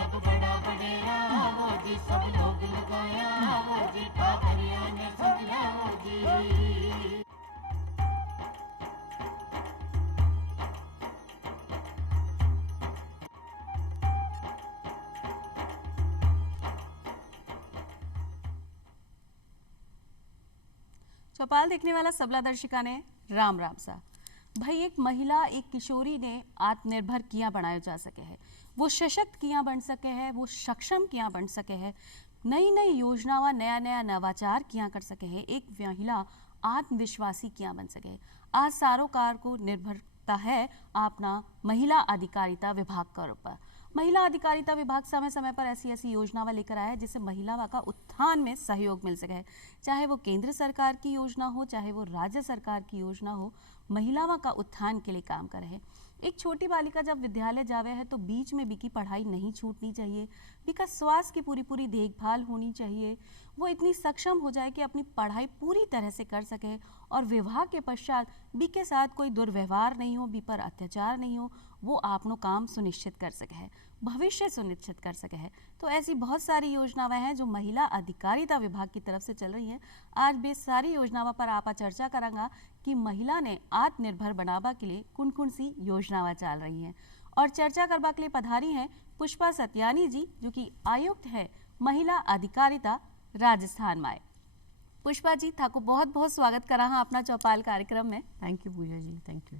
सब बड़ा बडेरा वो जी, सब लोग लगाया वो जी, ठाकरिया ने समझा वो जी। चौपाल देखने वाला सबला दर्शिका ने राम राम सा। भाई एक महिला एक किशोरी ने आत्मनिर्भर किया बनाया जा सके है, वो सशक्त किया बन सके है, वो सक्षम किया बन सके है, नई नई योजना व नया नया नवाचार किया कर सके है, एक महिला आत्मविश्वासी किया बन सके है। आज सारोकार को निर्भरता है अपना महिला अधिकारिता विभाग के ऊपर। महिला अधिकारिता विभाग समय समय पर ऐसी ऐसी योजनाएं लेकर आया है जिससे महिलाओं का उत्थान में सहयोग मिल सके, चाहे वो केंद्र सरकार की योजना हो चाहे वो राज्य सरकार की योजना हो, महिलाओं का उत्थान के लिए काम करे है। एक छोटी बालिका जब विद्यालय जावे है तो बीच में बीकी पढ़ाई नहीं छूटनी चाहिए, बीका स्वास्थ्य की पूरी पूरी देखभाल होनी चाहिए, वो इतनी सक्षम हो जाए कि अपनी पढ़ाई पूरी तरह से कर सके और विवाह के पश्चात बी के साथ कोई दुर्व्यवहार नहीं हो, बी पर अत्याचार नहीं हो, वो आपनो काम सुनिश्चित कर सके है, भविष्य सुनिश्चित कर सके है। तो ऐसी बहुत सारी योजनाएं हैं जो महिला अधिकारिता विभाग की तरफ से चल रही हैं। आज भी सारी योजनाओं पर आपा चर्चा करांगा कि महिला ने आत्मनिर्भर बनावा के लिए कौन कौन सी योजनाएं चल रही हैं। और चर्चा करवा के लिए पधारी हैं पुष्पा सत्यानी जी, जो कि आयुक्त है महिला अधिकारिता राजस्थान में। पुष्पा जी, थाको बहुत बहुत स्वागत करा हाँ अपना चौपाल कार्यक्रम में। Thank you Pooja ji, thank you.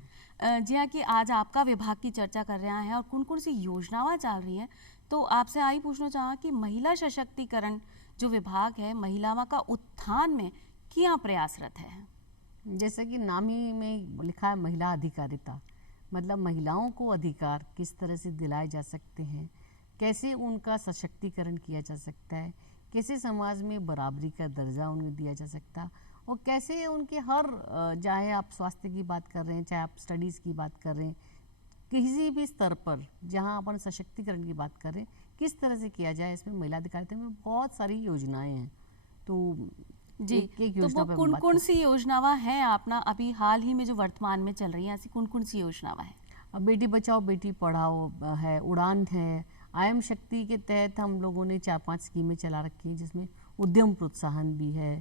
जी हाँ, कि आज आपका विभाग की चर्चा कर रहे हैं और कौन कौन सी योजनाएं चल रही हैं, तो आपसे आई पूछना चाहा कि महिला सशक्तिकरण जो विभाग है महिलाओं का उत्थान में क्या प्रयासरत है। जैसे कि नाम ही में लिखा है महिला अधिकारिता, मतलब महिलाओं को अधिकार किस तरह से दिलाए जा सकते हैं, कैसे उनका सशक्तिकरण किया जा सकता है, कैसे समाज में बराबरी का दर्जा उन्हें दिया जा सकता है और कैसे उनके हर चाहे आप स्वास्थ्य की बात कर रहे हैं चाहे आप स्टडीज़ की बात कर रहे हैं, किसी भी स्तर पर जहां अपन सशक्तिकरण की बात करें किस तरह से किया जाए, इसमें महिला अधिकारिता में बहुत सारी योजनाएं हैं। तो जी, एक तो योजना वो पे कौन बात कौन सी योजनाएं हैं आपना अभी हाल ही में जो वर्तमान में चल रही हैं, ऐसी कौन कौन सी योजनाएं हैं। अब बेटी बचाओ बेटी पढ़ाओ है, उड़ान है, आयम शक्ति के तहत हम लोगों ने 4-5 स्कीमें चला रखी हैं जिसमें उद्यम प्रोत्साहन भी है।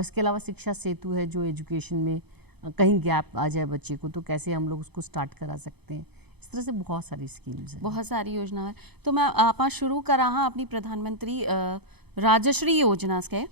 इसके अलावा शिक्षा सेतु है जो एजुकेशन में कहीं गैप आ जाए बच्चे को तो कैसे हम लोग उसको स्टार्ट करा सकते हैं। इस तरह से बहुत सारी स्कीम्स हैं, बहुत सारी योजना है। तो मैं आप शुरू करा हाँ अपनी प्रधानमंत्री राजश्री योजना से,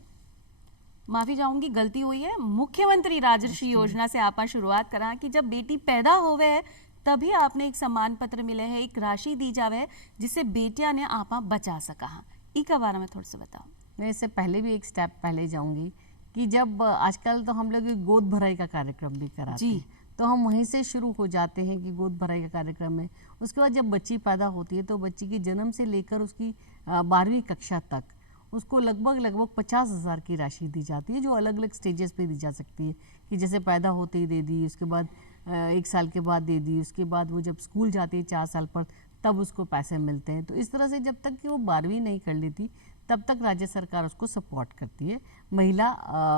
माफी चाहूंगी गलती हुई है, मुख्यमंत्री राजश्री योजना से आप शुरुआत करा कि जब बेटी पैदा होवे है तभी आपने एक सम्मान पत्र मिले है, एक राशि दी जावे है जिससे बेटिया ने आपा बचा सका। इसके बारे में थोड़ा सा बताओ। मैं इससे पहले भी एक स्टेप पहले जाऊंगी कि जब आजकल तो हम लोग गोद भराई का कार्यक्रम भी कराते हैं, तो हम वहीं से शुरू हो जाते हैं कि गोद भराई का कार्यक्रम में उसके बाद जब बच्ची पैदा होती है तो बच्ची की जन्म से लेकर उसकी 12वीं कक्षा तक उसको लगभग 50,000 की राशि दी जाती है जो अलग अलग स्टेजेस पे दी जा सकती है कि जैसे पैदा होते ही दे दी, उसके बाद 1 साल के बाद दे दी, उसके बाद वो जब स्कूल जाती है 4 साल पर तब उसको पैसे मिलते हैं। तो इस तरह से जब तक कि वो 12वीं नहीं कर लेती तब तक राज्य सरकार उसको सपोर्ट करती है महिला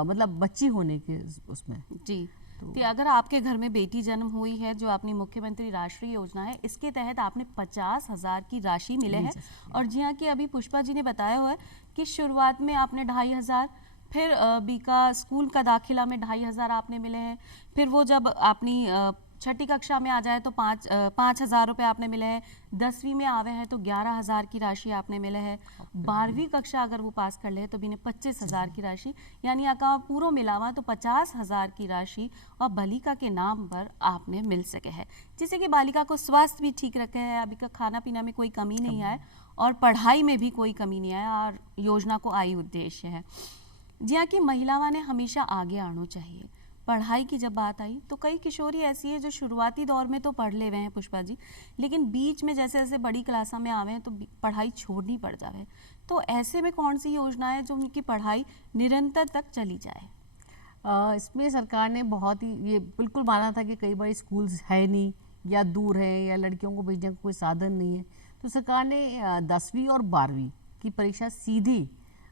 मतलब बच्ची होने के उसमें। जी, तो अगर आपके घर में बेटी जन्म हुई है, जो अपनी मुख्यमंत्री राष्ट्रीय योजना है इसके तहत आपने 50,000 की राशि मिले हैं। और जी हाँ, कि अभी पुष्पा जी ने बताया हुआ है कि शुरुआत में आपने 2,500, फिर बीका स्कूल का दाखिला में 2,500 आपने मिले हैं, फिर वो जब अपनी 6ठी कक्षा में आ जाए तो 5,000 रुपये आपने मिले हैं, 10वीं में आवे हैं तो 11,000 की राशि आपने मिले हैं, 12वीं कक्षा अगर वो पास कर ले तो भी 25,000 की राशि, यानी आका पूरा मिलावा तो 50,000 की राशि और बालिका के नाम पर आपने मिल सके है, जिससे कि बालिका को स्वास्थ्य भी ठीक रखे है, अभी का खाना पीना में कोई कमी नहीं आए और पढ़ाई में भी कोई कमी नहीं आए और योजना को आई उद्देश्य है। जी हाँ, कि महिलाओं ने हमेशा आगे आना चाहिए। पढ़ाई की जब बात आई तो कई किशोरी ऐसी है जो शुरुआती दौर में तो पढ़ ले हुए हैं पुष्पा जी, लेकिन बीच में जैसे जैसे बड़ी क्लासा में आवे हैं तो पढ़ाई छोड़नी पड़ जाए, तो ऐसे में कौन सी योजना है जो उनकी पढ़ाई निरंतर तक चली जाए। इसमें सरकार ने बहुत ही ये बिल्कुल माना था कि कई बार स्कूल्स है नहीं या दूर है या लड़कियों को भेजने का कोई साधन नहीं है, तो सरकार ने 10वीं और 12वीं की परीक्षा सीधी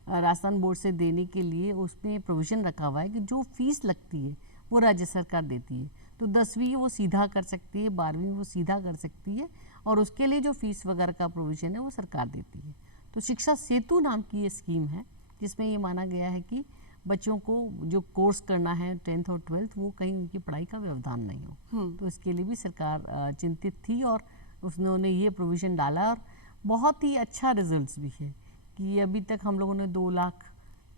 राजस्थान बोर्ड से देने के लिए उसमें प्रोविज़न रखा हुआ है कि जो फीस लगती है वो राज्य सरकार देती है, तो 10वीं वो सीधा कर सकती है, 12वीं वो सीधा कर सकती है और उसके लिए जो फीस वगैरह का प्रोविजन है वो सरकार देती है। तो शिक्षा सेतु नाम की ये स्कीम है जिसमें ये माना गया है कि बच्चों को जो कोर्स करना है 10th और 12th वो कहीं उनकी पढ़ाई का व्यवधान नहीं हो। तो इसके लिए भी सरकार चिंतित थी और उन्होंने ये प्रोविज़न डाला और बहुत ही अच्छा रिजल्ट्स भी है कि अभी तक हम लोगों ने 2 लाख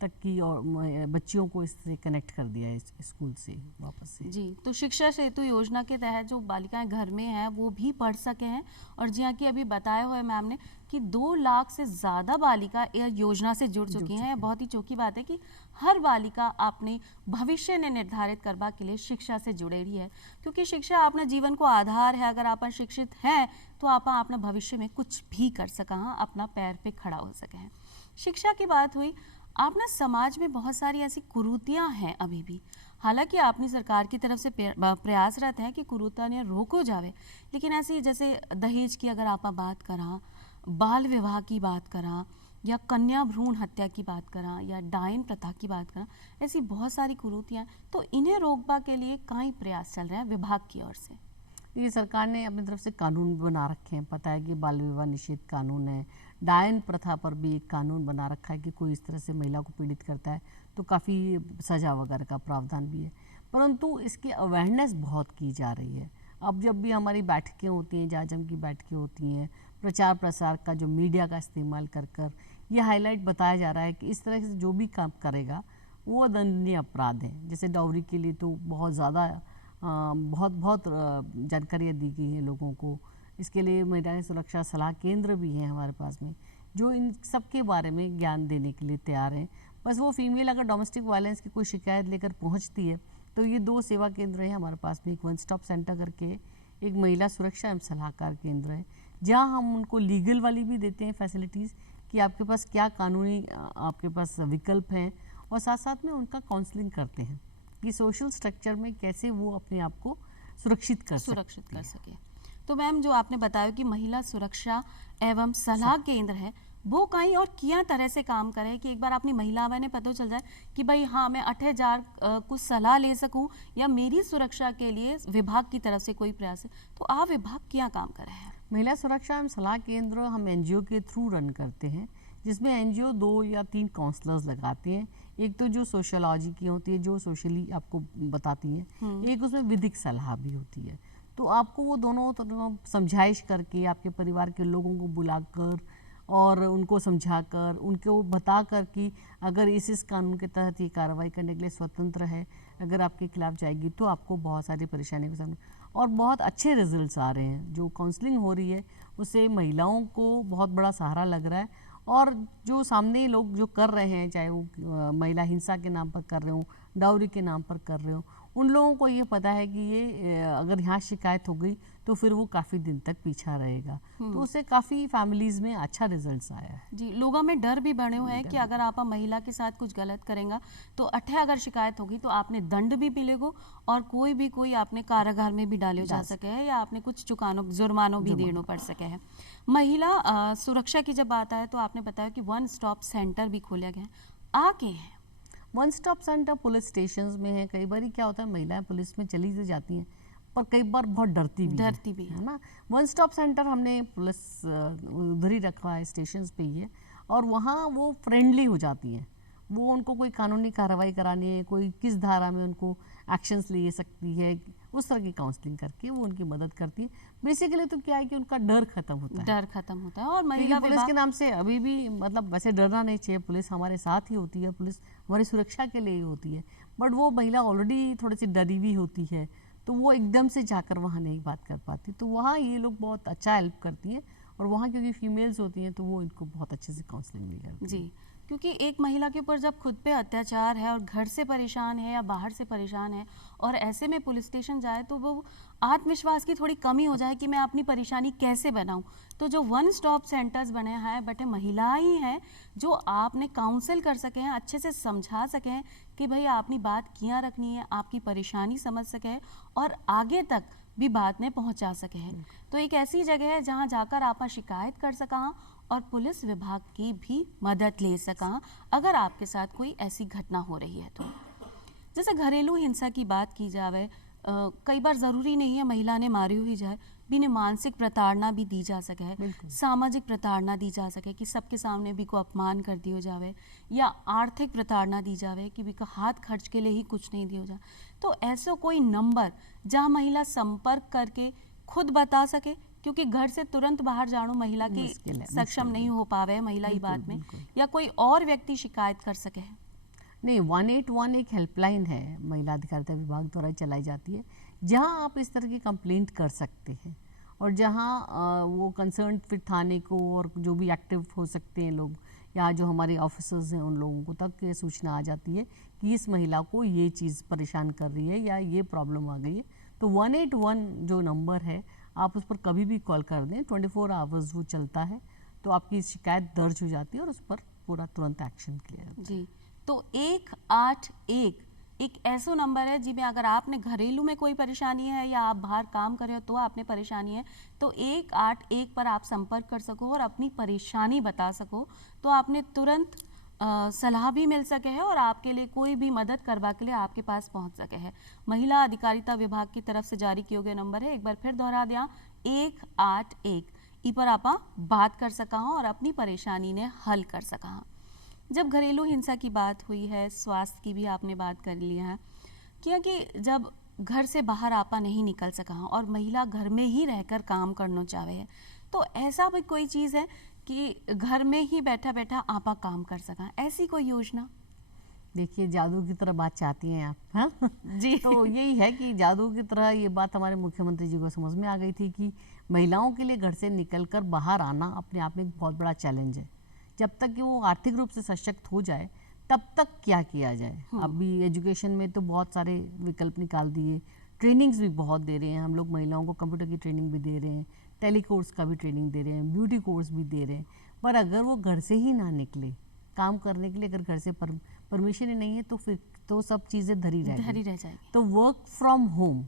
तक की और बच्चियों को इससे कनेक्ट कर दिया है इस स्कूल से वापस से। जी, तो शिक्षा सेतु योजना के तहत जो बालिकाएं घर में हैं वो भी पढ़ सके हैं और जी हाँ कि अभी बताया हुआ है मैम ने कि 2 लाख से ज़्यादा बालिका योजना से जुड़ चुकी हैं। बहुत ही चौकी बात है कि हर बालिका अपने भविष्य ने निर्धारित करवा के लिए शिक्षा से जुड़े रही है, क्योंकि शिक्षा अपने जीवन को आधार है। अगर आप शिक्षित हैं तो आप अपना भविष्य में कुछ भी कर सका, अपना पैर पे खड़ा हो सके हैं। शिक्षा की बात हुई, आप ना समाज में बहुत सारी ऐसी कुरीतियां हैं अभी भी, हालांकि आपने सरकार की तरफ से प्रयासरत है कि कुरीतियां रोको जावे, लेकिन ऐसी जैसे दहेज की अगर आप बात करा, बाल विवाह की बात करा, या कन्या भ्रूण हत्या की बात करा, या डायन प्रथा की बात करा, ऐसी बहुत सारी कुरीतियां, तो इन्हें रोकने के लिए कई प्रयास चल रहे हैं विभाग की ओर से। ये सरकार ने अपनी तरफ से कानून बना रखे हैं। पता है कि बाल विवाह निषेध कानून है, डायन प्रथा पर भी एक कानून बना रखा है कि कोई इस तरह से महिला को पीड़ित करता है तो काफ़ी सजा वगैरह का प्रावधान भी है, परंतु इसकी अवेयरनेस बहुत की जा रही है। अब जब भी हमारी बैठकें होती हैं, जाजम की बैठकें होती हैं, प्रचार प्रसार का जो मीडिया का इस्तेमाल कर कर ये हाईलाइट बताया जा रहा है कि इस तरह से जो भी काम करेगा वो दंडनीय अपराध है। जैसे डाउरी के लिए तो बहुत ज़्यादा बहुत जानकारियाँ दी गई हैं लोगों को। इसके लिए महिला सुरक्षा सलाह केंद्र भी हैं हमारे पास में जो इन सब के बारे में ज्ञान देने के लिए तैयार हैं। बस वो फीमेल अगर डोमेस्टिक वायलेंस की कोई शिकायत लेकर पहुंचती है तो ये 2 सेवा केंद्र हैं हमारे पास में, एक वन स्टॉप सेंटर करके, एक महिला सुरक्षा एवं सलाहकार केंद्र है, जहाँ हम उनको लीगल वाली भी देते हैं फैसिलिटीज़ कि आपके पास क्या कानूनी आपके पास विकल्प हैं, और साथ साथ में उनका काउंसलिंग करते हैं कि सोशल स्ट्रक्चर में कैसे वो अपने आप को सुरक्षित कर सके। तो मैम जो आपने बताया कि महिला सुरक्षा एवं सलाह केंद्र है, वो कहीं और किया तरह से काम करे कि एक बार अपनी महिला ने पता चल जाए कि भाई हाँ मैं 8000 कुछ सलाह ले सकूं या मेरी सुरक्षा के लिए विभाग की तरफ से कोई प्रयास है, तो आप विभाग क्या काम कर रहे हैं? महिला सुरक्षा एवं सलाह केंद्र हम एनजीओ के थ्रू रन करते हैं, जिसमें एनजीओ 2 या 3 काउंसलर्स लगाते हैं। एक तो जो सोशोलॉजी की होती है, जो सोशली आपको बताती हैं, एक उसमें विधिक सलाह भी होती है। तो आपको वो दोनों तो समझाइश करके आपके परिवार के लोगों को बुलाकर और उनको समझाकर उनको बताकर कि अगर इस कानून के तहत ये कार्रवाई करने के लिए स्वतंत्र है, अगर आपके खिलाफ जाएगी तो आपको बहुत सारी परेशानी का सामना, और बहुत अच्छे रिजल्ट्स आ रहे हैं। जो काउंसलिंग हो रही है उससे महिलाओं को बहुत बड़ा सहारा लग रहा है, और जो सामने लोग जो कर रहे हैं, चाहे वो महिला हिंसा के नाम पर कर रहे हो, डाउरी के नाम पर कर रहे हो, उन लोगों को ये पता है कि ये अगर यहाँ शिकायत हो गई तो फिर वो काफ़ी दिन तक पीछा रहेगा। तो उससे काफ़ी फैमिलीज़ में अच्छा रिजल्ट्स आया है। जी, लोगों में डर भी बने हुए हैं कि अगर आप महिला के साथ कुछ गलत करेंगे तो अगर शिकायत होगी तो आपने दंड भी मिलेगा और कोई आपने कारागार में भी डाले जा सके है या आपने कुछ जुर्मानों भी देना पड़ सके है। महिला सुरक्षा की जब बात आए तो आपने बताया कि वन स्टॉप सेंटर भी खोला गया है, आके है one stop centre police stations में है। कई बार क्या होता है, महिलाएं पुलिस में चली तो जाती हैं पर कई बार बहुत डरती भी है ना। वन स्टॉप सेंटर हमने पुलिस उधर ही रखा है, स्टेशंस पे ही है, और वहाँ वो फ्रेंडली हो जाती हैं। वो उनको कोई कानूनी कार्रवाई करानी है, कोई किस धारा में उनको एक्शंस ले सकती है, उस तरह की काउंसलिंग करके वो उनकी मदद करती है। बेसिकली तो क्या है कि उनका डर खत्म होता है और महिला पुलिस के नाम से अभी भी मतलब वैसे डरना नहीं चाहिए। पुलिस हमारे साथ ही होती है, पुलिस हमारी सुरक्षा के लिए ही होती है, बट वो महिला ऑलरेडी थोड़ी सी डरी हुई होती है तो वो एकदम से जाकर वहाँ नहीं बात कर पाती। तो वहाँ ये लोग बहुत अच्छा हेल्प करती हैं, और वहाँ क्योंकि फीमेल्स होती हैं तो वो इनको बहुत अच्छे से काउंसलिंग भी करती हैं। जी, क्योंकि एक महिला के ऊपर जब खुद पे अत्याचार है और घर से परेशान है या बाहर से परेशान है और ऐसे में पुलिस स्टेशन जाए तो वो आत्मविश्वास की थोड़ी कमी हो जाए कि मैं अपनी परेशानी कैसे बनाऊं। तो जो वन स्टॉप सेंटर्स बने हैं बटे महिलाएं ही हैं जो आपने काउंसिल कर सके हैं, अच्छे से समझा सके हैं कि भाई आपनी बात किया रखनी है, आपकी परेशानी समझ सके और आगे तक भी बात ने पहुंचा सके हैं। तो एक ऐसी जगह है जहां जाकर आप शिकायत कर सका और पुलिस विभाग की भी मदद ले सका अगर आपके साथ कोई ऐसी घटना हो रही है तो। जैसे घरेलू हिंसा की बात की जाए, कई बार ज़रूरी नहीं है महिला ने मारी हुई जाए, भी ने मानसिक प्रताड़ना भी दी जा सके है, बिल्कुल। सामाजिक प्रताड़ना दी जा सके कि सबके सामने भी को अपमान कर दियो जावे, या आर्थिक प्रताड़ना दी जावे कि भी को हाथ खर्च के लिए ही कुछ नहीं दियो जा। तो ऐसा कोई नंबर जहाँ महिला संपर्क करके खुद बता सके, क्योंकि घर से तुरंत बाहर जानो महिला की मुश्किल है, सक्षम मुश्किल नहीं हो पावे महिला ई बिल्कुल, बात में, बिल्कुल। या कोई और व्यक्ति शिकायत कर सके है। नहीं, 181 एक हेल्पलाइन है, महिला अधिकारिता विभाग द्वारा चलाई जाती है, जहां आप इस तरह की कंप्लेंट कर सकते हैं, और जहां वो कंसर्न फिर थाने को और जो भी एक्टिव हो सकते हैं लोग, या जो हमारे ऑफिसर्स हैं उन लोगों को तक ये सूचना आ जाती है कि इस महिला को ये चीज़ परेशान कर रही है या ये प्रॉब्लम आ गई है। तो 181 जो नंबर है, आप उस पर कभी भी कॉल कर दें, 24 आवर्स वो चलता है, तो आपकी शिकायत दर्ज हो जाती है और उस पर पूरा तुरंत एक्शन किया जाता है। जी, तो 181 एक ऐसा नंबर है जिसमें अगर आपने घरेलू में कोई परेशानी है या आप बाहर काम कर रहे हो तो आपने परेशानी है, तो 181 पर आप संपर्क कर सको और अपनी परेशानी बता सको, तो आपने तुरंत सलाह भी मिल सके है और आपके लिए कोई भी मदद करवा के लिए आपके पास पहुंच सके है। महिला अधिकारिता विभाग की तरफ से जारी किए गए नंबर है, एक बार फिर दोहरा दिया, 181 ई पर आप बात कर सका हो और अपनी परेशानी ने हल कर सका हो। जब घरेलू हिंसा की बात हुई है, स्वास्थ्य की भी आपने बात कर ली है, क्योंकि जब घर से बाहर आपा नहीं निकल सका और महिला घर में ही रहकर काम करना चाहे है, तो ऐसा भी कोई चीज़ है कि घर में ही बैठा बैठा आपा काम कर सका, ऐसी कोई योजना? देखिए, जादू की तरह बात चाहती हैं आप, हाँ जी। तो यही है कि जादू की तरह ये बात हमारे मुख्यमंत्री जी को समझ में आ गई थी कि महिलाओं के लिए घर से निकलकर बाहर आना अपने आप में एक बहुत बड़ा चैलेंज है। जब तक कि वो आर्थिक रूप से सशक्त हो जाए तब तक क्या किया जाए। अभी एजुकेशन में तो बहुत सारे विकल्प निकाल दिए, ट्रेनिंग्स भी बहुत दे रहे हैं हम लोग, महिलाओं को कंप्यूटर की ट्रेनिंग भी दे रहे हैं, टेली कोर्स का भी ट्रेनिंग दे रहे हैं, ब्यूटी कोर्स भी दे रहे हैं। पर अगर वो घर से ही ना निकले काम करने के लिए, अगर घर से परमिशन ही नहीं है, तो फिर तो सब चीज़ें धरी रह जाएगी। तो वर्क फ्रॉम होम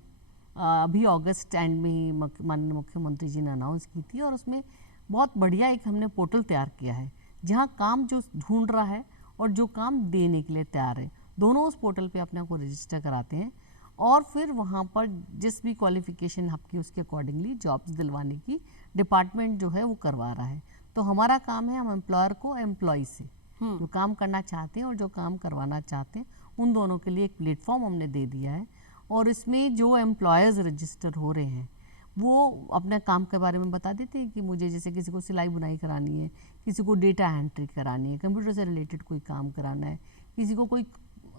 अभी अगस्त एंड में ही माननीय मुख्यमंत्री जी ने अनाउंस की थी, और उसमें बहुत बढ़िया एक हमने पोर्टल तैयार किया है, जहाँ काम जो ढूंढ रहा है और जो काम देने के लिए तैयार है, दोनों उस पोर्टल पे अपने आप को रजिस्टर कराते हैं, और फिर वहाँ पर जिस भी क्वालिफिकेशन आपकी उसके अकॉर्डिंगली जॉब्स दिलवाने की डिपार्टमेंट जो है वो करवा रहा है। तो हमारा काम है, हम एम्प्लॉयर को एम्प्लॉय से जो काम करना चाहते हैं और जो काम करवाना चाहते हैं उन दोनों के लिए एक प्लेटफॉर्म हमने दे दिया है, और इसमें जो एम्प्लॉयर्स रजिस्टर हो रहे हैं वो अपने काम के बारे में बता देते हैं कि मुझे जैसे किसी को सिलाई बुनाई करानी है, किसी को डेटा एंट्री करानी है, कंप्यूटर से रिलेटेड कोई काम कराना है, किसी को कोई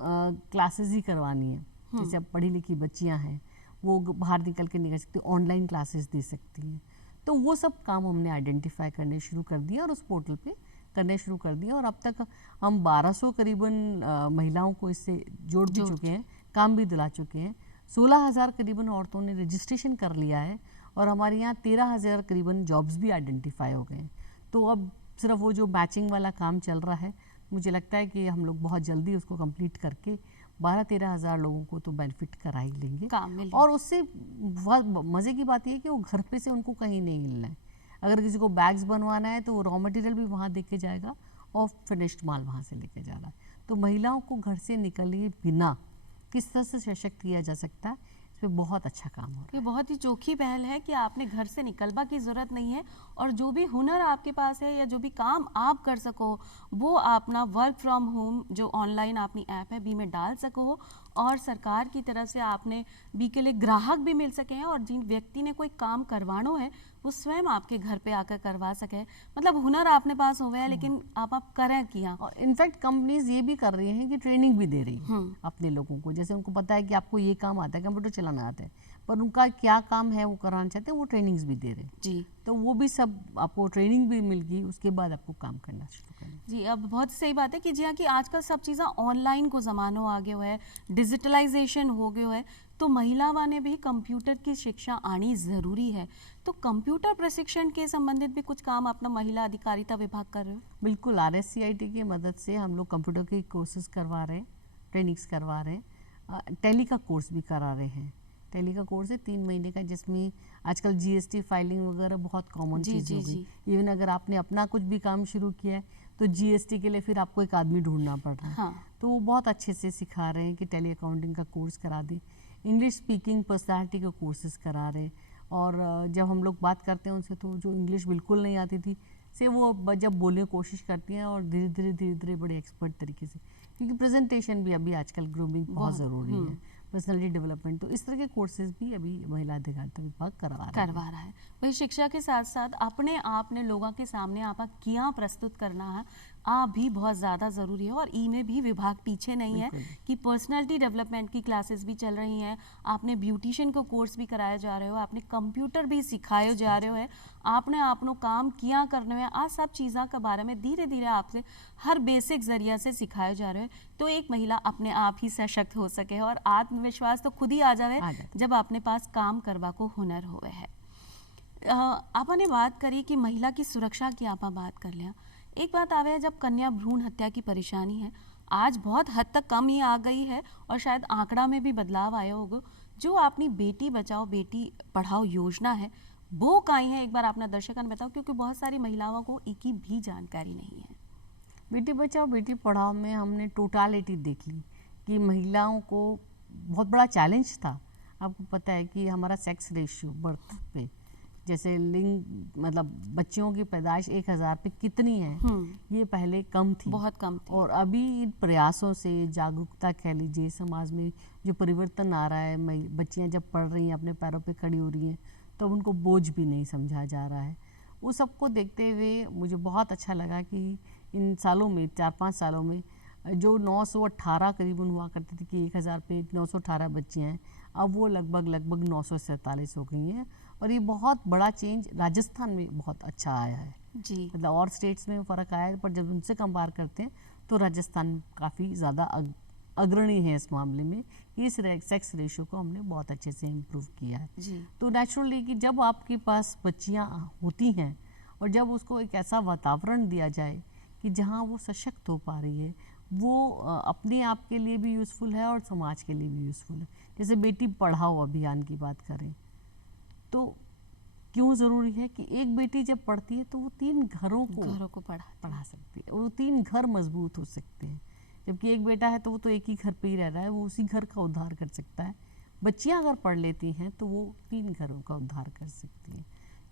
क्लासेस ही करवानी है, जैसे अब पढ़ी लिखी बच्चियां हैं वो बाहर निकल के नहीं कर सकती, ऑनलाइन क्लासेस दे सकती हैं। तो वो सब काम हमने आइडेंटिफाई करने शुरू कर दिया और उस पोर्टल पे करने शुरू कर दिया, और अब तक हम 1200 करीबन महिलाओं को इससे जोड़ भी चुके हैं, काम भी दिला चुके हैं। 16,000 करीबन औरतों ने रजिस्ट्रेशन कर लिया है, और हमारे यहाँ 13,000 करीबन जॉब्स भी आइडेंटिफाई हो गए हैं। तो अब सिर्फ वो जो मैचिंग वाला काम चल रहा है, मुझे लगता है कि हम लोग बहुत जल्दी उसको कंप्लीट करके 12-13 हज़ार लोगों को तो बेनिफिट करा ही लेंगे। और उससे मज़े की बात यह है कि वो घर पे से उनको कहीं नहीं मिलना है। अगर किसी को बैग्स बनवाना है तो रॉ मटेरियल भी वहाँ दे के जाएगा और फिनिश्ड माल वहाँ से लेके जा रहा है। तो महिलाओं को घर से निकले बिना किस तरह से सशक्त किया जा सकता है, इस पर बहुत अच्छा काम हो रहा है। ये बहुत ही चोखी पहल है कि आपने घर से निकलवा की ज़रूरत नहीं है, और जो भी हुनर आपके पास है या जो भी काम आप कर सको वो अपना वर्क फ्रॉम होम जो ऑनलाइन अपनी ऐप है बी में डाल सको, और सरकार की तरफ से आपने बी के लिए ग्राहक भी मिल सके हैं, और जिन व्यक्ति ने कोई काम करवाना है वो स्वयं आपके घर पे आकर करवा सके। मतलब हुनर आपने पास हो गया, लेकिन आप करें किया। और इनफैक्ट कंपनीज ये भी कर रही हैं कि ट्रेनिंग भी दे रही है अपने लोगों को। जैसे उनको पता है कि आपको ये काम आता है, कंप्यूटर चलाना आता है, पर उनका क्या काम है वो कराना चाहते हैं, वो ट्रेनिंग्स भी दे रहे हैं जी। तो वो भी सब आपको ट्रेनिंग भी मिल गई, उसके बाद आपको काम करना शुरू करना। जी, अब बहुत सही बात है कि जी हाँ, कि आजकल सब चीज़ें ऑनलाइन को ज़मानो आ गया है, डिजिटलाइजेशन हो गया है, तो महिलाओं ने भी कंप्यूटर की शिक्षा आनी ज़रूरी है। तो कंप्यूटर प्रशिक्षण के संबंधित भी कुछ काम अपना महिला अधिकारिता विभाग कर रहे हो? बिल्कुल, RSCIT की मदद से हम लोग कंप्यूटर के कोर्सेज करवा रहे हैं, ट्रेनिंग्स करवा रहे हैं, टेली का कोर्स भी करा रहे हैं। टेली का कोर्स है 3 महीने का, जिसमें आजकल GST फाइलिंग वगैरह बहुत कॉमन चीज़ हो गई। इवन अगर आपने अपना कुछ भी काम शुरू किया है तो GST के लिए फिर आपको एक आदमी ढूंढना पड़ रहा है। हाँ। तो वो बहुत अच्छे से सिखा रहे हैं कि टेली अकाउंटिंग का कोर्स करा दें, इंग्लिश स्पीकिंग पर्सनैलिटी का कोर्सेज करा रहे हैं, और जब हम लोग बात करते हैं उनसे तो जो इंग्लिश बिल्कुल नहीं आती थी से वो जब बोलने की कोशिश करती हैं और धीरे धीरे बड़े एक्सपर्ट तरीके से, क्योंकि प्रेजेंटेशन भी अभी आजकल ग्रूमिंग बहुत ज़रूरी है, पर्सनालिटी डेवलपमेंट, तो इस तरह के कोर्सेज भी अभी महिला अधिकारिता विभाग करवा रहा है। वही शिक्षा के साथ साथ अपने आप ने लोगों के सामने आपा क्या प्रस्तुत करना है आप भी बहुत ज़्यादा ज़रूरी है। और ई में भी विभाग पीछे नहीं है कि पर्सनालिटी डेवलपमेंट की क्लासेस भी चल रही हैं, आपने ब्यूटिशियन को कोर्स भी कराया जा रहे हो, आपने कंप्यूटर भी सिखाए जा रहे हो है, आपने आपनो काम किया करने में आ सब चीज़ों के बारे में धीरे धीरे आपसे हर बेसिक जरिया से सिखाए जा रहे हैं, तो एक महिला अपने आप ही सशक्त हो सके और आत्मविश्वास तो खुद ही आ जाए जब अपने पास काम करवा को हुनर होवे है। आपने बात करी कि महिला की सुरक्षा की आपा बात कर लिया। एक बात आवे है, जब कन्या भ्रूण हत्या की परेशानी है आज बहुत हद तक कम ही आ गई है और शायद आंकड़ा में भी बदलाव आया होगा। जो आपनी बेटी बचाओ बेटी पढ़ाओ योजना है वो काई है, एक बार अपना दर्शकों बताओ, क्योंकि बहुत सारी महिलाओं को इसकी भी जानकारी नहीं है। बेटी बचाओ बेटी पढ़ाओ में हमने टोटालिटी देख ली कि महिलाओं को बहुत बड़ा चैलेंज था। आपको पता है कि हमारा सेक्स रेशियो बर्थ पे, जैसे लिंग मतलब बच्चियों की पैदाइश 1000 पे कितनी है, ये पहले कम थी, बहुत कम थी। और अभी इन प्रयासों से जागरूकता कह लीजिए, समाज में जो परिवर्तन आ रहा है, बच्चियां जब पढ़ रही हैं अपने पैरों पे खड़ी हो रही हैं तो उनको बोझ भी नहीं समझा जा रहा है। वो सबको देखते हुए मुझे बहुत अच्छा लगा कि इन सालों में 4-5 सालों में जो 918 करीबन हुआ करती थी कि 1000 पे 918 बच्चियाँ हैं, अब वो लगभग 947 हो गई हैं। और ये बहुत बड़ा चेंज राजस्थान में बहुत अच्छा आया है जी। मतलब और स्टेट्स में फ़र्क आया है, पर जब उनसे कंपेयर करते हैं तो राजस्थान काफ़ी ज़्यादा अग्रणी है इस मामले में। इस सेक्स रेशियो को हमने बहुत अच्छे से इम्प्रूव किया है जी। तो नेचुरली कि जब आपके पास बच्चियाँ होती हैं और जब उसको एक ऐसा वातावरण दिया जाए कि जहाँ वो सशक्त हो पा रही है, वो अपने आप के लिए भी यूज़फुल है और समाज के लिए भी यूज़फुल है। जैसे बेटी पढ़ाओ अभियान की बात करें तो क्यों ज़रूरी है कि एक बेटी जब पढ़ती है तो वो 3 घरों को पढ़ा सकती है, वो 3 घर मजबूत हो सकते हैं। जबकि एक बेटा है तो वो तो एक ही घर पे ही रह रहा है, वो उसी घर का उद्धार कर सकता है। बच्चियां अगर पढ़ लेती हैं तो वो 3 घरों का उद्धार कर सकती हैं।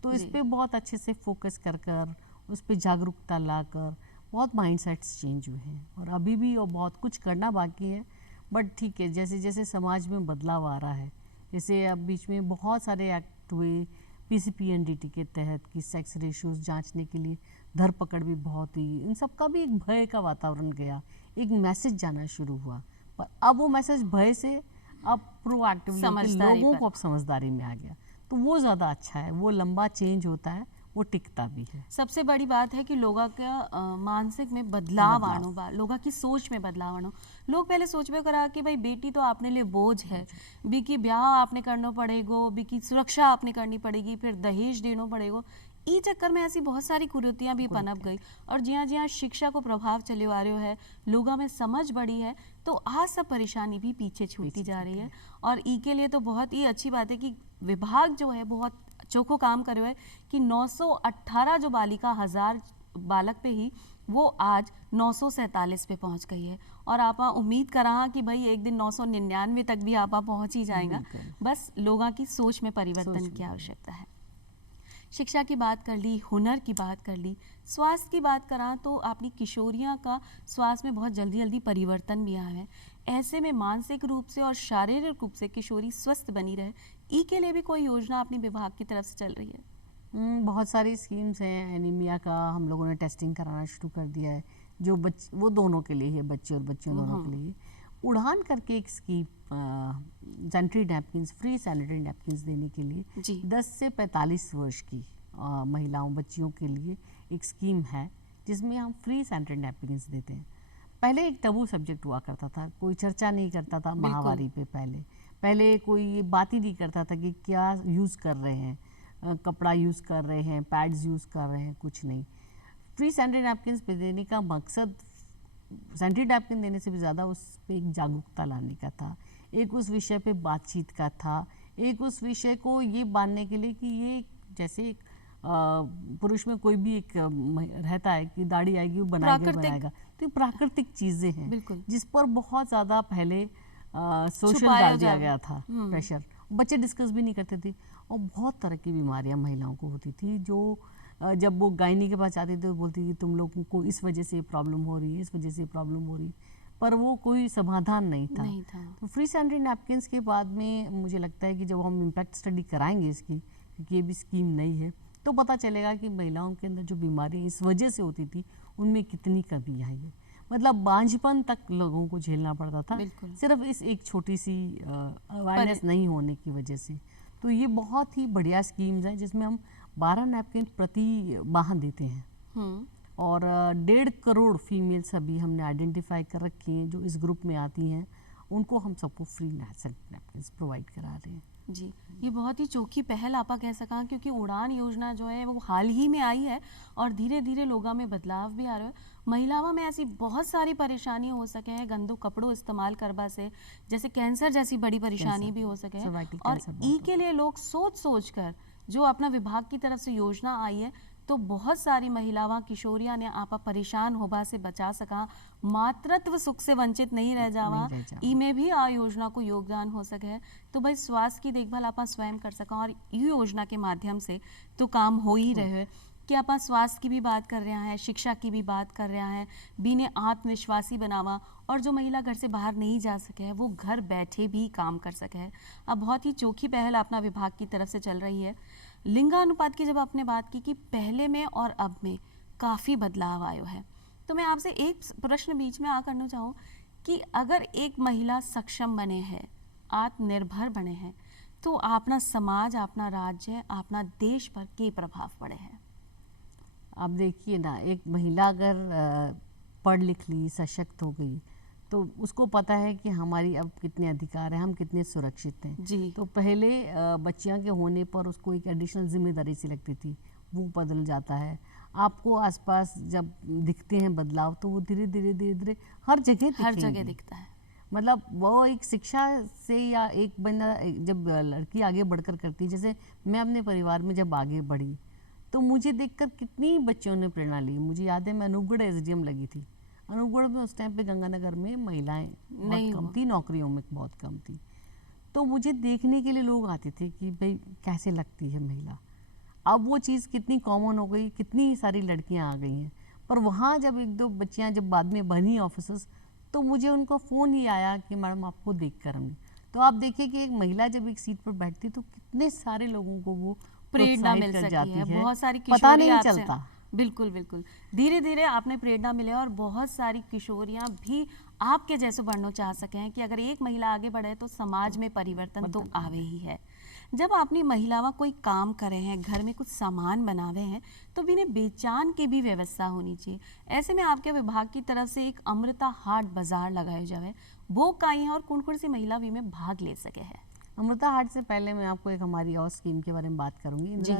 तो इस पे बहुत अच्छे से फोकस कर उस पे जागरूकता लाकर बहुत माइंडसेट्स चेंज हुए हैं और अभी भी और बहुत कुछ करना बाकी है, बट ठीक है, जैसे जैसे समाज में बदलाव आ रहा है, जैसे अब बीच में बहुत सारे एक्ट हुए PCPNDT के तहत कि सेक्स रेशियोज जांचने के लिए धरपकड़ भी बहुत हुई, इन सब का भी एक भय का वातावरण गया, एक मैसेज जाना शुरू हुआ। पर अब वो मैसेज भय से अब प्रोएक्टिवली लोगों को अब समझदारी में आ गया, तो वो ज़्यादा अच्छा है, वो लंबा चेंज होता है, वो टिकता भी है। सबसे बड़ी बात है कि लोगों का मानसिक में बदलाव आनो बा, लोगों की सोच में बदलाव आनो। लोग पहले सोचबे करा कि भाई बेटी तो आपने लिए बोझ है, बीकी ब्याह आपने करना पड़ेगो, बीकी सुरक्षा आपने करनी पड़ेगी, फिर दहेज देना पड़ेगो। ई चक्कर में ऐसी बहुत सारी कुरीतियाँ भी पनप गई और जिया जिया शिक्षा को प्रभाव चले आ रहे है, लोगों में समझ बढ़ी है, तो आज सब परेशानी भी पीछे छूटती जा रही है। और ई के लिए तो बहुत ही अच्छी बात है कि विभाग जो है बहुत चोखो काम करे है कि 918 जो बालिका 1000 बालक पे ही वो आज 947 पे पहुंच गई है और आप उम्मीद करा कि भाई एक दिन 999 तक भी आप पहुंच ही जाएगा। बस लोगों की सोच में परिवर्तन की आवश्यकता है। शिक्षा की बात कर ली, हुनर की बात कर ली, स्वास्थ्य की बात करा तो अपनी किशोरियां का स्वास्थ्य में बहुत जल्दी जल्दी परिवर्तन भी आया है। ऐसे में मानसिक रूप से और शारीरिक रूप से किशोरी स्वस्थ बनी रहे, ई के लिए भी कोई योजना अपनी विभाग की तरफ से चल रही है? बहुत सारी स्कीम्स हैं। एनीमिया का हम लोगों ने टेस्टिंग कराना शुरू कर दिया है, जो वो दोनों के लिए है, बच्चे और बच्चियों दोनों के लिए। उड़ान करके एक scheme sanitary napkins, free sanitary napkins देने के लिए 10 से 45 वर्ष की महिलाओं बच्चियों के लिए एक स्कीम है जिसमें हम फ्री सैनिटरी नैपकिन्स देते हैं। पहले एक टबू सब्जेक्ट हुआ करता था, कोई चर्चा नहीं करता था महावारी पे, पहले कोई ये बात ही नहीं करता था कि क्या यूज़ कर रहे हैं, कपड़ा यूज़ कर रहे हैं, पैड्स यूज़ कर रहे हैं, कुछ नहीं। फ्री सैनिटरी नैपकिन्स पे देने का मकसद सैनिटरी नैपकिन देने से भी ज़्यादा उस पर एक जागरूकता लाने का था, एक उस विषय पे बातचीत का था, एक उस विषय को ये बांधने के लिए कि ये जैसे एक पुरुष में कोई भी एक रहता है कि दाढ़ी आएगी वो बनाएगा, तो ये प्राकृतिक चीज़ें हैं जिस पर बहुत ज़्यादा पहले सोशल डाल दिया गया था प्रेशर, बच्चे डिस्कस भी नहीं करते थे। और बहुत तरह की बीमारियां महिलाओं को होती थी, जो जब वो गायनी के पास आती थी तो बोलती कि तुम लोगों को इस वजह से प्रॉब्लम हो रही है, इस वजह से प्रॉब्लम हो रही है, पर वो कोई समाधान नहीं था। तो फ्री सैनिटरी नैपकिन्स के बाद में मुझे लगता है कि जब हम इम्पैक्ट स्टडी कराएंगे इसकी, क्योंकि ये भी स्कीम नई है, तो पता चलेगा कि महिलाओं के अंदर जो बीमारी इस वजह से होती थी उनमें कितनी कमी आई है। मतलब बांझपन तक लोगों को झेलना पड़ता था सिर्फ इस एक छोटी सी अवेयरनेस नहीं होने की वजह से। तो ये बहुत ही बढ़िया स्कीम्स हैं जिसमें हम 12 नैपकिन प्रति माह देते हैं और 1.5 करोड़ फीमेल्स अभी हमने आइडेंटिफाई कर रखी हैं जो इस ग्रुप में आती हैं, उनको हम सबको फ्री नैपकिन प्रोवाइड करा रहे हैं। जी, ये बहुत ही चौखी पहल आपा कह सका, क्योंकि उड़ान योजना जो है वो हाल ही में आई है और धीरे धीरे लोगों में बदलाव भी आ रहा है। महिलाओं में ऐसी बहुत सारी परेशानी हो सके हैं गंदो कपड़ों इस्तेमाल करवा से, जैसे कैंसर जैसी बड़ी परेशानी भी हो सके है। और ई के लिए लोग सोच कर जो अपना विभाग की तरफ से योजना आई है, तो बहुत सारी महिलावां किशोरियां ने आपा परेशान होबा से बचा सका, मातृत्व सुख से वंचित नहीं रह जावा, ई में भी आ योजना को योगदान हो सके। तो भाई स्वास्थ्य की देखभाल आपा स्वयं कर सका और ई योजना के माध्यम से तो काम हो ही रहे कि आप स्वास्थ्य की भी बात कर रहे हैं, शिक्षा की भी बात कर रहे हैं, बीने आत्मविश्वासी बनावा, और जो महिला घर से बाहर नहीं जा सके है वो घर बैठे भी काम कर सके है। अब बहुत ही चौखी पहल अपना विभाग की तरफ से चल रही है। लिंगानुपात की जब आपने बात की कि पहले में और अब में काफ़ी बदलाव आयो है, तो मैं आपसे एक प्रश्न बीच में आ करना चाहूँ कि अगर एक महिला सक्षम बने हैं, आत्मनिर्भर बने हैं, तो अपना समाज, अपना राज्य, अपना देश पर के प्रभाव पड़े हैं? आप देखिए ना, एक महिला अगर पढ़ लिख ली, सशक्त हो गई, तो उसको पता है कि हमारी अब कितने अधिकार हैं, हम कितने सुरक्षित हैं जी। तो पहले बच्चियां के होने पर उसको एक एडिशनल जिम्मेदारी सी लगती थी, वो बदल जाता है। आपको आसपास जब दिखते हैं बदलाव, तो वो धीरे धीरे हर जगह दिखता है। मतलब वो एक शिक्षा से या एक बंदा जब लड़की आगे बढ़कर करती है, जैसे मैं अपने परिवार में जब आगे बढ़ी तो मुझे देखकर कितनी बच्चों ने प्रेरणा ली। मुझे याद है मैं अनूपगढ़ एसडीएम लगी थी। अनूपगढ़ में उस टाइम पे गंगानगर में महिलाएं बहुत कम थी, नौकरियों में बहुत कम थी, तो मुझे देखने के लिए लोग आते थे कि भाई कैसे लगती है महिला। अब वो चीज़ कितनी कॉमन हो गई, कितनी सारी लड़कियां आ गई हैं। पर वहाँ जब एक दो बच्चियाँ जब बाद में बनी ऑफिसर्स, तो मुझे उनको फ़ोन ही आया कि मैडम आपको देख कर हमने। तो आप देखिए कि एक महिला जब एक सीट पर बैठती तो कितने सारे लोगों को वो प्रेरणा मिल सकती है। बहुत सारी पता नहीं चलता। बिल्कुल बिल्कुल, धीरे धीरे आपने प्रेरणा मिले और बहुत सारी किशोरियां भी आपके जैसे बढ़ना चाह सके हैं कि अगर एक महिला आगे बढ़े तो समाज में परिवर्तन तो आवे ही है। जब अपनी महिलावां कोई काम करे हैं, घर में कुछ सामान बनावे हैं, तो भी इन्हें बेचान की भी व्यवस्था होनी चाहिए। ऐसे में आपके विभाग की तरफ से एक अमृता हाट बाजार लगाए जाए, वो काई है और कौन कौन सी महिला भी में भाग ले सके है? अमृता हाट से पहले मैं आपको एक हमारी और स्कीम के बारे में बात करूंगी,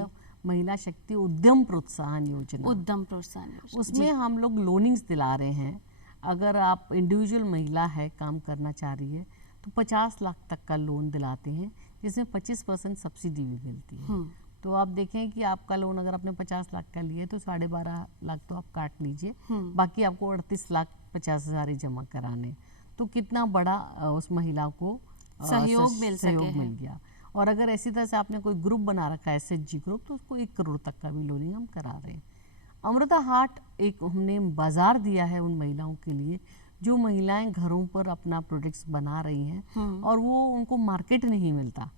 महिला शक्ति उद्यम प्रोत्साहन योजना। उद्यम प्रोत्साहन योजना, उसमें हम लोग लोनिंग्स दिला रहे हैं। अगर आप इंडिविजुअल महिला है, काम करना चाह रही है, तो 50 लाख तक का लोन दिलाते हैं, जिसमें 25% सब्सिडी भी मिलती है। तो आप देखें कि आपका लोन अगर आपने 50 लाख का लिया है तो 12.5 लाख तो आप काट लीजिए, बाकी आपको 38,50,000 ही जमा कराने। तो कितना बड़ा उस महिला को सहयोग मिल गया। और अगर ऐसी तरह से आपने कोई ग्रुप बना रखा है, एसएचजी ग्रुप, तो उसको 1 करोड़ तक का भी लोनिंग हम करा रहे हैं। अमृता हाट एक हमने बाजार दिया है उन महिलाओं के लिए जो महिलाएं घरों पर अपना प्रोडक्ट्स बना रही हैं और वो उनको मार्केट नहीं मिलता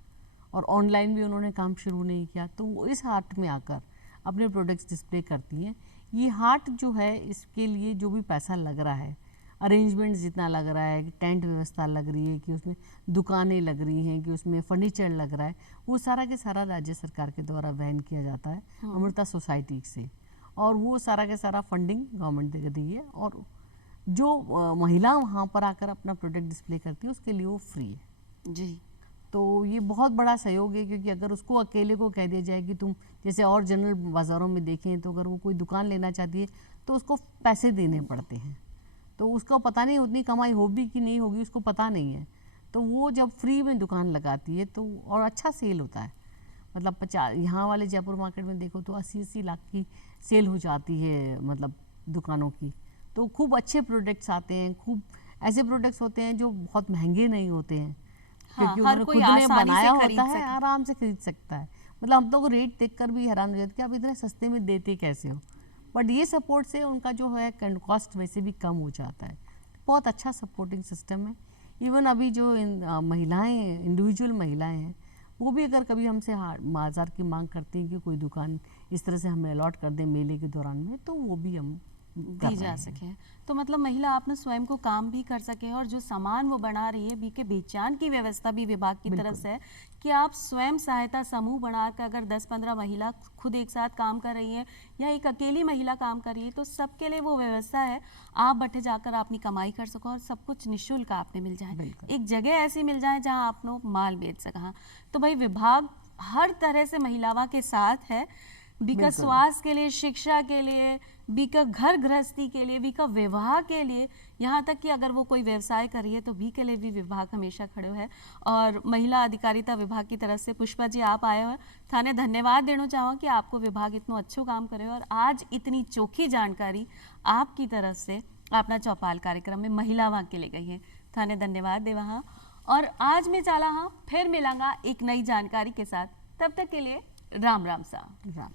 और ऑनलाइन भी उन्होंने काम शुरू नहीं किया, तो वो इस हाट में आकर अपने प्रोडक्ट्स डिस्प्ले करती हैं। ये हाट जो है, इसके लिए जो भी पैसा लग रहा है, अरेंजमेंट्स जितना लग रहा है, कि टेंट व्यवस्था लग रही है, कि उसमें दुकानें लग रही हैं, कि उसमें फर्नीचर लग रहा है, वो सारा के सारा राज्य सरकार के द्वारा वहन किया जाता है अमृता सोसाइटी से, और वो सारा के सारा फंडिंग गवर्नमेंट दे दी है। और जो महिला वहाँ पर आकर अपना प्रोडक्ट डिस्प्ले करती है उसके लिए वो फ्री है जी। तो ये बहुत बड़ा सहयोग है, क्योंकि अगर उसको अकेले को कह दिया जाए कि तुम, जैसे और जनरल बाज़ारों में देखें तो अगर वो कोई दुकान लेना चाहती है तो उसको पैसे देने पड़ते हैं, तो उसको पता नहीं उतनी कमाई होगी कि नहीं होगी, उसको पता नहीं है। तो वो जब फ्री में दुकान लगाती है तो और अच्छा सेल होता है। मतलब 50, यहाँ वाले जयपुर मार्केट में देखो तो 80-80 लाख की सेल हो जाती है, मतलब दुकानों की। तो खूब अच्छे प्रोडक्ट्स आते हैं, खूब ऐसे प्रोडक्ट्स होते हैं जो बहुत महंगे नहीं होते हैं। क्योंकि हर उन्होंने कोई खुद ने आसानी से बनाया खरीद होता है, सके। आराम से खरीद सकता है। मतलब हम तो रेट देखकर भी हैरान हो जाते कि आप इतने सस्ते में देते कैसे हो, बट ये सपोर्ट से उनका जो है कॉस्ट वैसे भी कम हो जाता है। बहुत अच्छा सपोर्टिंग सिस्टम है। इवन अभी जो महिलाएं, इंडिविजुअल महिलाएं हैं, वो भी अगर कभी हमसे बाजार की मांग करती हैं कि कोई दुकान इस तरह से हमें अलॉट कर दे मेले के दौरान में, तो वो भी हम कर दी रहे जा हैं। सके। तो मतलब महिला आपने स्वयं को काम भी कर सके और जो सामान वो बना रही है बीके बेचान की व्यवस्था भी विभाग की तरफ से है कि आप स्वयं सहायता समूह बनाकर अगर 10-15 महिला खुद एक साथ काम कर रही है या एक अकेली महिला काम कर रही है तो सबके लिए वो व्यवस्था है, आप बटे जाकर अपनी कमाई कर सको और सब कुछ निःशुल्क आपने मिल जाए, एक जगह ऐसी मिल जाए जहाँ आप लोग माल बेच सका। तो भाई विभाग हर तरह से महिलाओं के साथ है, बीका स्वास्थ्य के लिए, शिक्षा के लिए, बीका घर गृहस्थी के लिए, बीका विवाह के लिए, यहाँ तक कि अगर वो कोई व्यवसाय करिए तो भी के लिए भी विभाग हमेशा खड़े है। और महिला अधिकारिता विभाग की तरफ से पुष्पा जी आप आए हो, थाने धन्यवाद देना चाहूँ कि आपको विभाग इतना अच्छो काम करे और आज इतनी चोखी जानकारी आपकी तरफ से अपना चौपाल कार्यक्रम में महिलावां के लिए गई है। थाने धन्यवाद देवा हाँ। और आज मैं चाला हाँ फिर मिलांगा एक नई जानकारी के साथ, तब तक के लिए राम राम सा। राम।